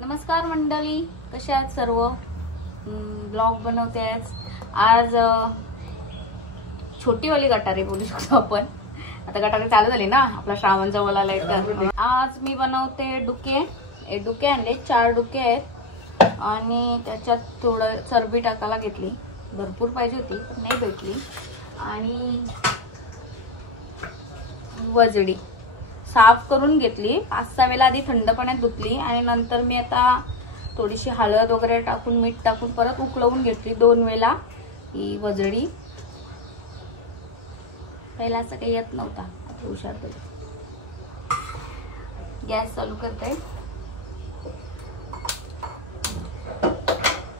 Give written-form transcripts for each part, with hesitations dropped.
नमस्कार मंडळी, कशा आहात सर्व? ब्लॉग बनवते आज छोटीवाली गटारी बोलू शकतो आपण. आता गटारी चालू झाली ना, आपला श्रावण जवळ आलाय तर आज मी बनवते डुके. डुके आणले, 4 डुके आहेत आणि त्याच्यात थोडं चरबी टाकायला घेतली. भरपूर पाहिजे होती पण नाही भेटली. आणि वजडी साफ करून घेतली. 5-6 वेळा आधी थंड पाण्यात धुतली आणि नंतर मी आता थोडीशी हळद वगैरे टाकून मीठ टाकून परत उकळवून घेतली 2 वेळा. ही वजडी पहिला असं काही येत नव्हता, हुशार केली. गॅस चालू करते.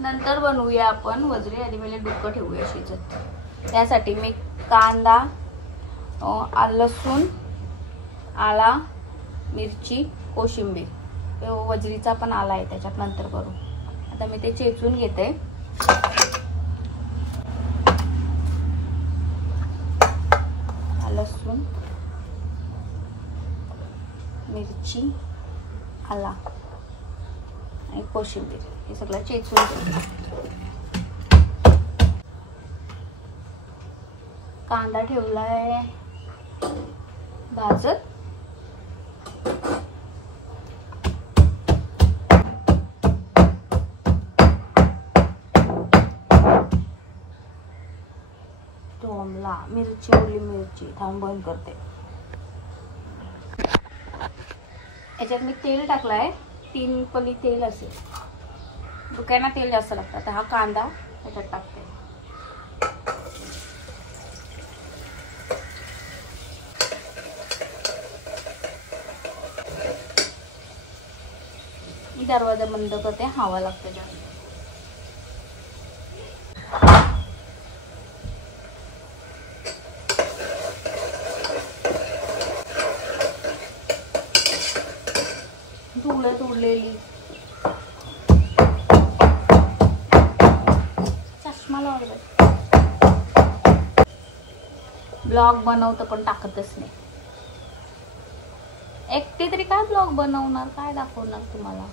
नंतर बनवूया आपण वजडी. आधी पहिले डुक्कं ठेवूया शिजत. त्यासाठी मी कांदा, लसूण, आला, मिरची, कोशिंबीर, वजरीचा पण आला आहे त्याच्यात नंतर करू. आता मी ते चेचून घेते. लसूण, मिरची, आला आणि कोशिंबीर हे सगळं चेचून घेते. कांदा ठेवलाय भाजत. टोमला मिरची, ओली मिरची थांब बंद करते. याच्यात मी तेल टाकलाय, 3 पळी तेल असेल. डुक्यांना तेल जास्त लागतं. तर हा कांदा याच्यात टाकते. दरवाजा बंद करते, हवा लागते जास्त. धुळत उडलेली चष्मा लावला. ब्लॉग बनवतं पण टाकतच नाही. एकटी तरी काय ब्लॉग बनवणार, काय दाखवणार तुम्हाला?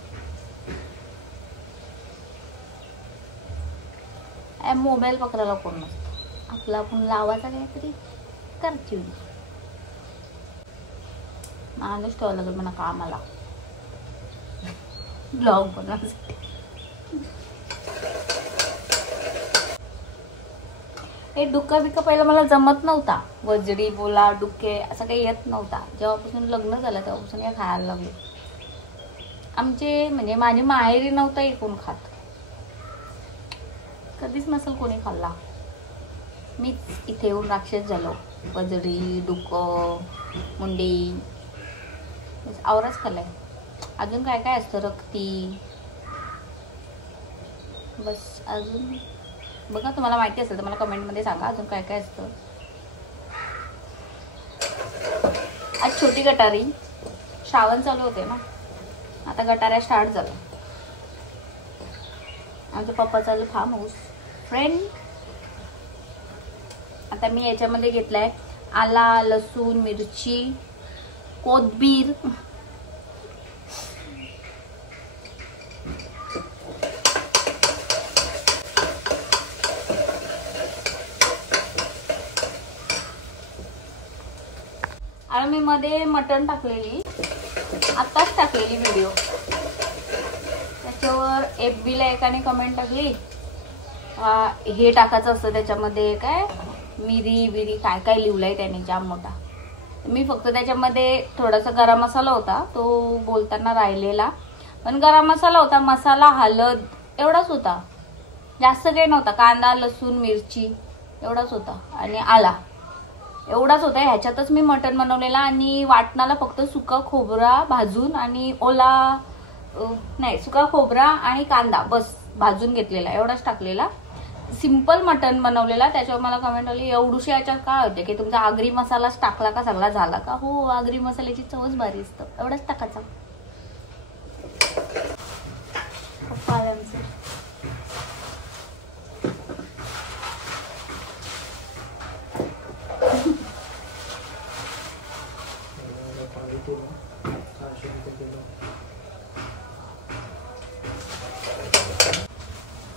मोबाईल पकडायला कोण नसतं. आपला आपण लावायचा काहीतरी करते. माणूस ठेवायला लागेल म्हणा कामाला ब्लॉग बनवण्यासाठी. हे डुक्का बिक्का पहिला मला जमत नव्हता. वजडी बोला, डुके असं काही येत नव्हता. जेव्हापासून लग्न झालं तेव्हापासून हे खायला लागले. आमचे म्हणजे माझी माहेरी नव्हता एकूण खात. कधीच नसेल कोणी खाल्ला. मीच इथे येऊन राक्षस झालो. वजडी, डुकं, मुंडी आवरच खाल्लाय. अजून काय काय असतं, रक्ती, बस. अजून बघा, तुम्हाला माहिती असेल तर मला कमेंटमध्ये सांगा अजून काय काय असतं. आज छोटी गटारी. श्रावण चालू होते ना, आता गटाऱ्या स्टार्ट झालं. आमच्या पप्पा चालू फार्म हाऊस फ्रेंड. आता मी याच्यामध्ये घेतलाय आला, लसूण, मिरची, कोथिंबीर, आणि मी मध्ये मटण टाकलेली, आताच टाकलेली व्हिडिओ. त्याच्यावर FB ला एकाने कमेंट टाकली, हे टाकायचं असतं त्याच्यामध्ये, काय मिरी बिरी काय काय लिहिलंय त्याने जाम मोठा. मी फक्त त्याच्यामध्ये थोडासा गरम मसाला होता, तो बोलताना राहिलेला. पण गरम मसाला होता, मसाला, हळद एवढाच होता, जास्त काही नव्हता. कांदा, लसूण, मिरची एवढाच होता आणि आला एवढाच होता. ह्याच्यातच मी मटण बनवलेला. आणि वाटणाला फक्त सुका खोबरा भाजून आणि ओला नाही, सुका खोबरा आणि कांदा बस भाजून घेतलेला, एवढाच टाकलेला. सिंपल मटण बनवलेला. त्याच्यावर मला कमेंट आली, एवढूशी याच्यात काय होते की तुमचा आगरी मसालाच टाकला का, सगळा झाला का? हो, आगरी मसाल्याची चवच भारी असतं, एवढाच टाकायचा. पप्पा आले आमचे.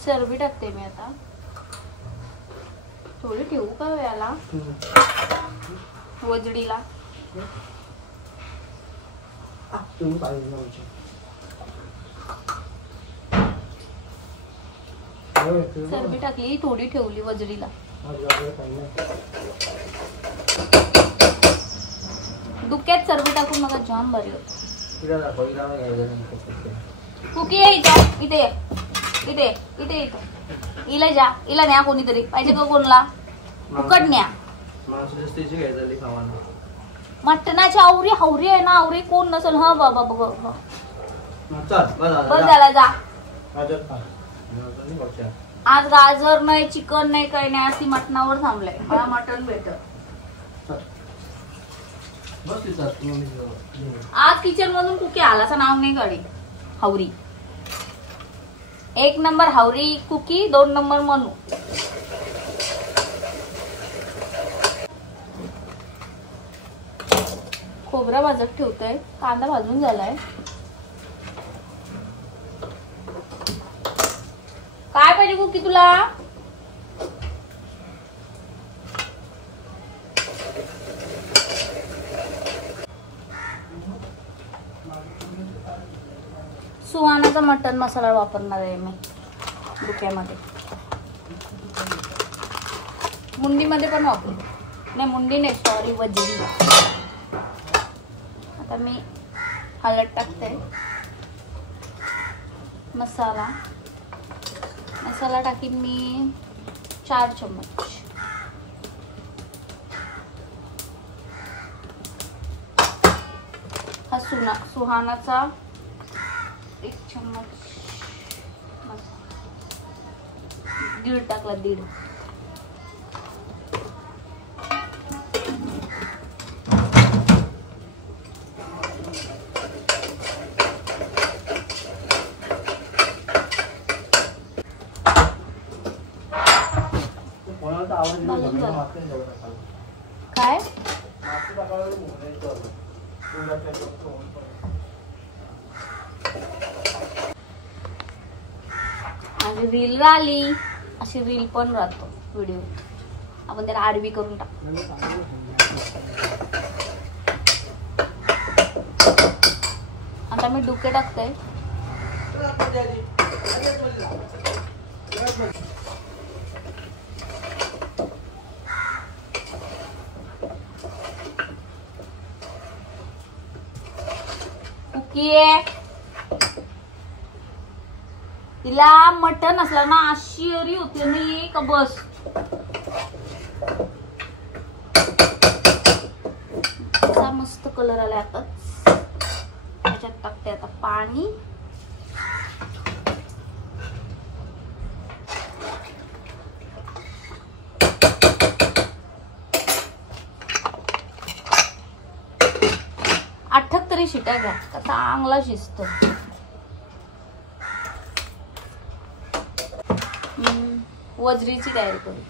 चरबी टाकते मी आता. थोडी ठेवू का याला वजडीला. चरबी टाकली, थोडी ठेवली वजडीला. डुक्यात चरबी टाकून मला जाम बरी होत. कुकी ये इथं, इथे इथे इथे इथं. इला जा, इला न्या कोणीतरी पाहिजे का कोणला उकड न्या. मटणाची आवरी हावरी आहे ना, आवरी कोण नसेल. हा बाबा बाबा बस झाला जा. आज गाजर नाही, चिकन नाही, काही नाही. अशी मटणावर थांबलंय. मला मटण भेटत. आज किचन मधून कुकी आलाचं नाव नाही काढी. हावरी 1 नंबर हावरी कुकी, 2 नंबर मनू. खोबरा भाजत ठेवतोय. कांदा भाजून झालाय. काय पाहिजे कुकी तुला? सुहानाचा मटन मसाला वापरणार आहे मी डुक्यामध्ये. मुंडीमध्ये पण वापरू. नाही मुंडी नाही, सॉरी वजडी. आता मी हळद टाकते. मसाला टाकीन मी 4 चम्मच. हा सुहानाचा 1 चम्मच. 1.5 टाकला. 1.5. काय आणि रील आली. अशी रील पण राहतो व्हिडिओ. आपण त्याला आडवी करून टाकतो. आता मी डुके टाकते. तिला मटन असलं ना अशी अरी होते नाही का. बस असा मस्त कलर आला. आता त्याच्यात टाकते आता पाणी. अठ्ठक तरी शिट्या घ्या का चांगला शिजतो. वजरीची तयारी करू.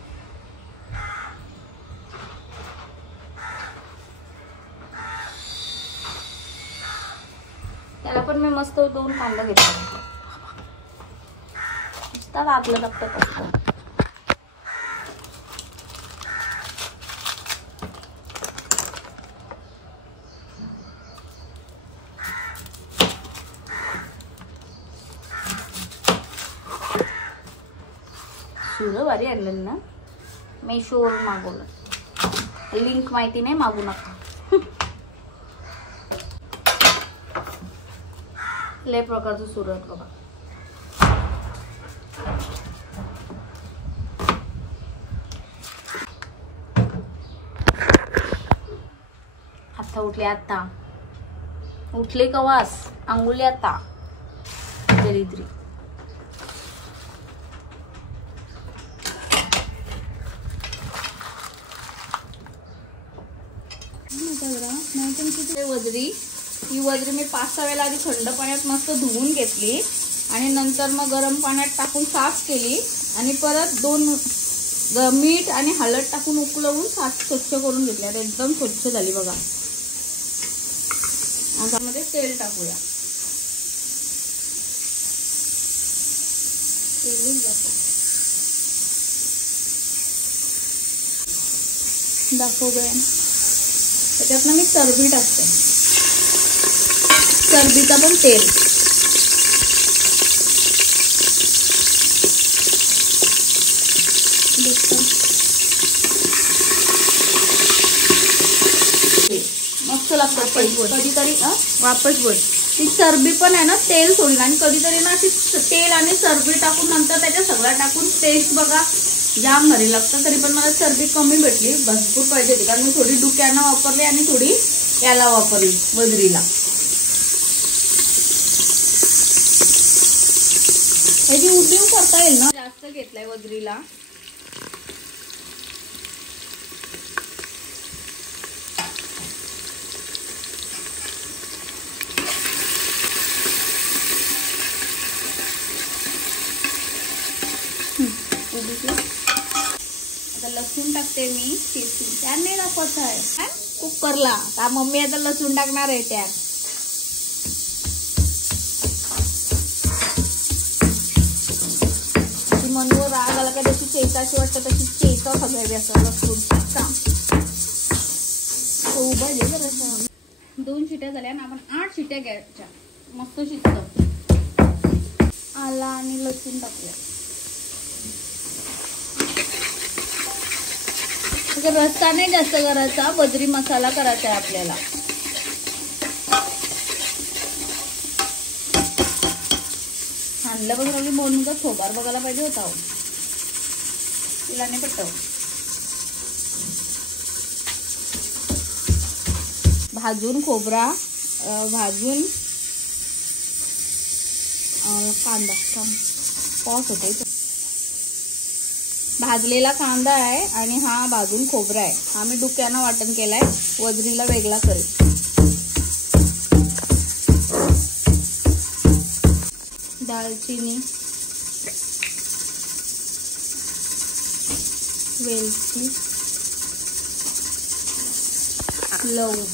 त्याला पण मी मस्त 2 कांदा घेतला. नुसता आपलं लागतं. सुरं भारी आणलं ना. मेशोवरून मागवलं. लिंक माहिती नाही, मागू नका. लय प्रकारचं सुरं आहेत बघा. आता उठले. आता उठले कवास. अंघोळी आता दरिद्री. वजरी ही वजरी मी 5-6 वेळा आधी थंड पाण्यात मस्त धुवून घेतली आणि नंतर मग गरम पाण्यात टाकून साफ केली आणि परत 2 मीठ आणि हळद टाकून उकळवून स्वच्छ करून घेतली. आता एकदम स्वच्छ झाली बघा. त्यामध्ये तेल टाकूया. दाखव गया. त्याच्यात ना मी चरबी टाकते, चरबीचा पण तेल. मस्त लागतं. कधीतरी वापस बोल. ती चरबी पण आहे ना तेल सोडील, आणि कधीतरी ना ती तेल आणि चरबी टाकून नंतर त्याच्या सगळं टाकून टेस्ट बघा जाम भारी लागतं. तरी पण मला चरबी कमी भेटली, भरपूर पाहिजे होती, कारण मी थोडी डुक्यानं वापरली आणि थोडी याला वापरली वजरीला. ह्याची उद्योग करता येईल ना. जास्त घेतलाय वजरीला. आता लसूण टाकते मी ठेचून. त्यात नाही दाखवत आहे कुकरला. आता मम्मी आता लसूण टाकणार आहे त्यात. मनवर राग आला का जशी चेचाची वाटतं तशी चेचा सगळ्या असं लसूण उभं आहे जरा. 2 शिट्या झाल्या ना, आपण 8 शिट्या घ्यायच्या. मस्त शिजतं. आला आणि लसूण टाकूया. रस्सा नाही जास्त करायचा, बजरी मसाला करायचा आहे आपल्याला. आणलं बघा मी म्हणून का थोबार बघायला पाहिजे होता. तिला नाही पटव. भाजून खोबरा, भाजून कांदा. पॉस होते. भाजलेला कांदा आहे आणि हा भाजून खोबरा आहे. हा मी डुक्यानं वाटण केलाय, वजरीला वेगळा करेल. दालचिनी, वेलची, लवंग.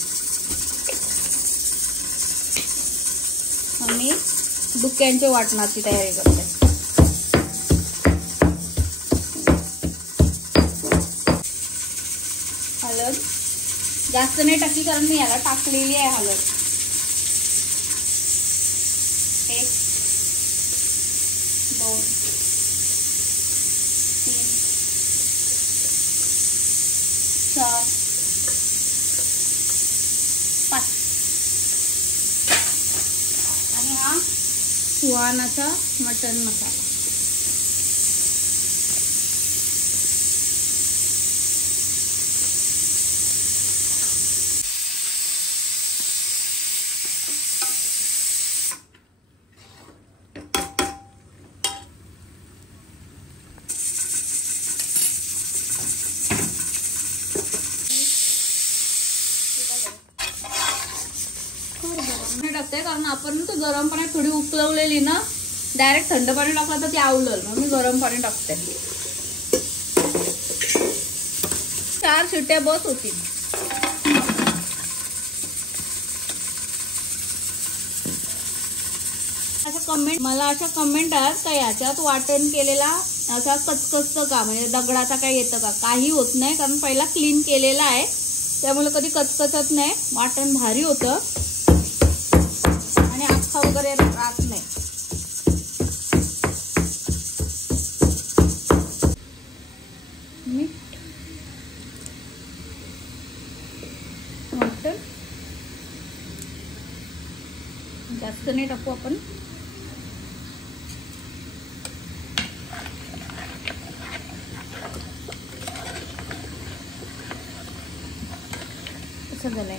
आम्ही डुक्यांच्या वाटणाची तयारी करते. हळद जास्त नाही टाकली, कारण मी याला टाकलेली आहे हळद. 1 2 3 4 5 आणि हा सुहानाचा मटन मसाला. टाकते, कारण आपण तो गरम पाण्यात थोडी उकळवलेली ना, डायरेक्ट थंड पाणी टाकलं तर ती आवलल. मग मी गरम पाणी टाकते. 4 शिट्ट्या बस होती. मला अशा कमेंट आहेत का याच्यात वाटण केलेला असा कचकचतं का, म्हणजे दगडाचा काय येतं का. काही होत नाही, कारण पहिला क्लीन केलेला आहे, त्यामुळे कधी कचकचत नाही. वाटण भारी होतं आणि अख्खा वगैरे राहत नाही. मीठ, मटण जास्त नाही टाकू आपण. कसं झालंय.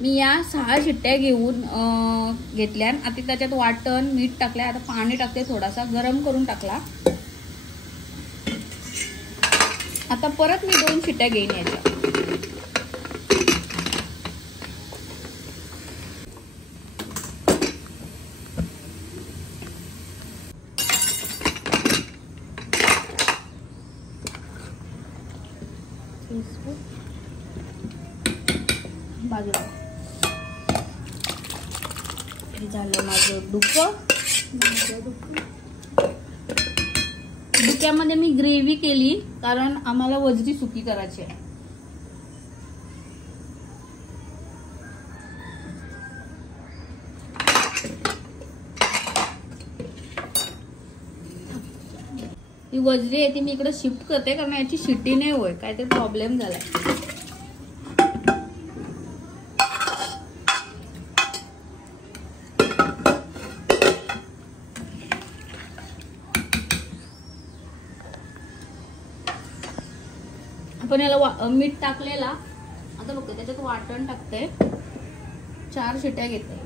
मी या 6 शिट्ट्या घेऊन घेतल्या. आता त्याच्यात वाटण मीठ टाकलंय. आता पाणी टाकते, थोडासा गरम करून टाकला. आता परत मी 2 शिट्ट्या घेईन याच्या. बाजूला झालं माझं डुकं. डुक्यामध्ये मी ग्रेव्ही केली कारण आम्हाला वजरी सुकी करायची आहे. ही वजरी आहे ती मी इकडे शिफ्ट करते कारण याची शिट्टी नाही होय, काय ते प्रॉब्लेम झालाय. आपण याला मीठ टाकलेला. आता बघते त्याच्यात वाटण टाकते. 4 शिट्या घेते.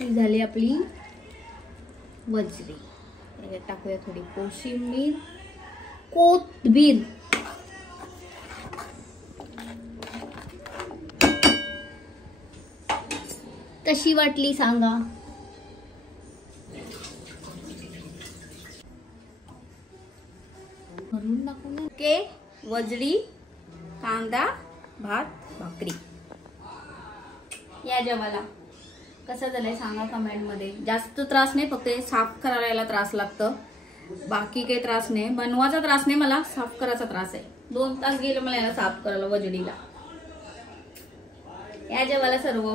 ही झाली आपली वजरी. याच्यात टाकूया थोडी कोशिंबीर, कोथिंबीर. कशी वाटली सांगा. भरून टाकूया. ओके, वजरी, कांदा, भात, भाकरी. या जेवायला. कसं झालंय सांगा कमेंट मध्ये. जास्त त्रास नाही, फक्त साफ करायला त्रास लागतं, बाकी काही त्रास नाही. बनवायचा त्रास नाही, मला साफ करायचा त्रास आहे. 2 तास गेले मला याला साफ करायला वजडीला. या जेवायला सर्व.